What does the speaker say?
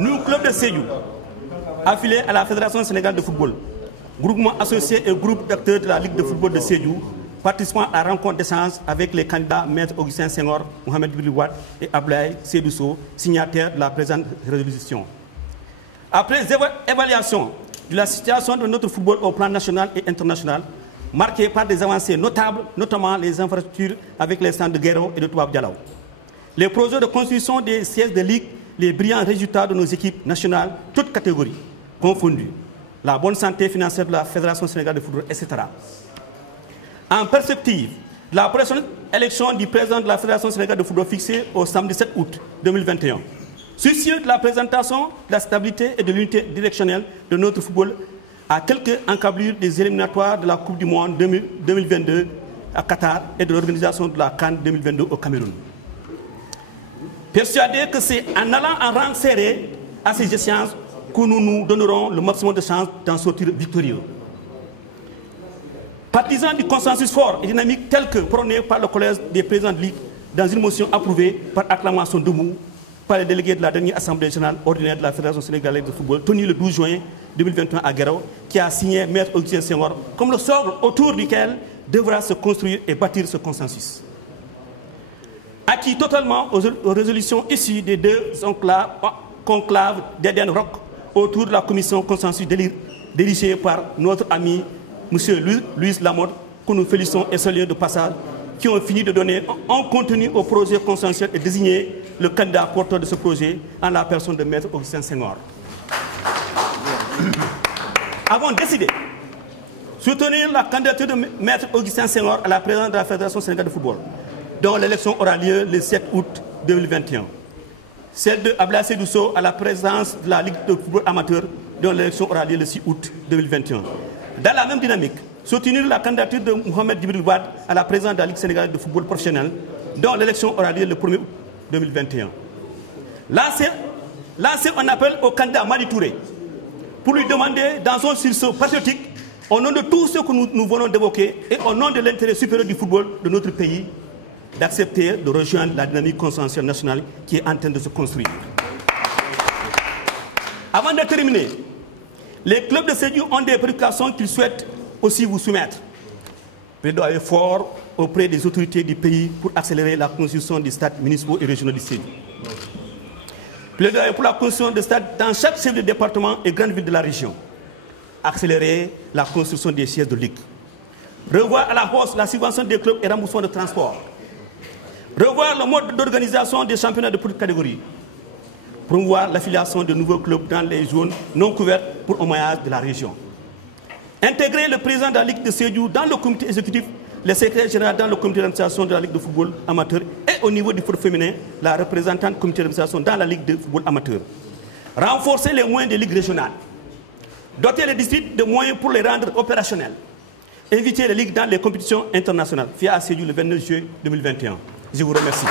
Nous, club de Sédhiou, affilié à la Fédération sénégalaise de football, groupement associé et groupe d'acteurs de la Ligue de football de Sédhiou, participant à la rencontre d'échange avec les candidats Maître Augustin Senghor, Mohamed Djibril Wade et Ablaye Seydou Sow, signataires de la présente résolution. Après évaluation de la situation de notre football au plan national et international, marquée par des avancées notables, notamment les infrastructures avec les centres de Guéro et de Touab Dialaw, les projets de construction des sièges de ligue, les brillants résultats de nos équipes nationales, toutes catégories confondues, la bonne santé financière de la Fédération sénégalaise de football, etc. En perspective, la prochaine élection du président de la Fédération sénégalaise de football fixée au samedi 7 août 2021, soucieux de la présentation, de la stabilité et de l'unité directionnelle de notre football à quelques encablures des éliminatoires de la Coupe du Monde 2022 à Qatar et de l'organisation de la CAN 2022 au Cameroun. Persuadé que c'est en allant en rang serré à ces échéances que nous nous donnerons le maximum de chances d'en sortir victorieux. Partisans du consensus fort et dynamique tel que prôné par le collège des présidents de Ligue dans une motion approuvée par acclamation debout par les délégués de la dernière Assemblée générale ordinaire de la Fédération sénégalaise de football, tenue le 12 juin 2021 à Guéro, qui a signé Maître Augustin Senghor comme le socle autour duquel devra se construire et bâtir ce consensus. Acquis totalement aux résolutions issues des deux conclaves d'Eden Rock autour de la commission consensus dirigée par notre ami M. Louis Lamotte, que nous félicitons et saluons de passage, qui ont fini de donner un contenu au projet consensuel et désigner le candidat porteur de ce projet en la personne de Maître Augustin Senghor. Avons décidé de soutenir la candidature de Maître Augustin Senghor à la présidence de la Fédération sénégalaise de football, dont l'élection aura lieu le 7 août 2021. Celle de Ablaye Seydou Sow à la présidence de la Ligue de football amateur, dont l'élection aura lieu le 6 août 2021. Dans la même dynamique, soutenir la candidature de Mohamed Djibril Wade à la présidence de la Ligue sénégalaise de football professionnel, dont l'élection aura lieu le 1er août 2021. Lancer un appel au candidat Madi Touré pour lui demander, dans son sursaut patriotique, au nom de tous ceux que nous venons d'évoquer et au nom de l'intérêt supérieur du football de notre pays, d'accepter de rejoindre la dynamique consensuelle nationale qui est en train de se construire. Avant de terminer, les clubs de Sédhiou ont des préoccupations qu'ils souhaitent aussi vous soumettre. Plaidoyer fort auprès des autorités du pays pour accélérer la construction des stades municipaux et régionaux du Sédhiou. Plaidoyer pour la construction de stades dans chaque chef de département et grande ville de la région. Accélérer la construction des sièges de ligue. Revoir à la hausse la subvention des clubs et remboursement de transport. Revoir le mode d'organisation des championnats de petite catégorie. Promouvoir l'affiliation de nouveaux clubs dans les zones non couvertes pour un maillage de la région. Intégrer le président de la Ligue de Sédhiou dans le comité exécutif, le secrétaire général dans le comité d'administration de la Ligue de football amateur et au niveau du football féminin, la représentante du comité d'administration dans la Ligue de football amateur. Renforcer les moyens des ligues régionales. Doter les districts de moyens pour les rendre opérationnels. Inviter les ligues dans les compétitions internationales. Fait à Sédhiou le 29 juillet 2021. Je vous remercie.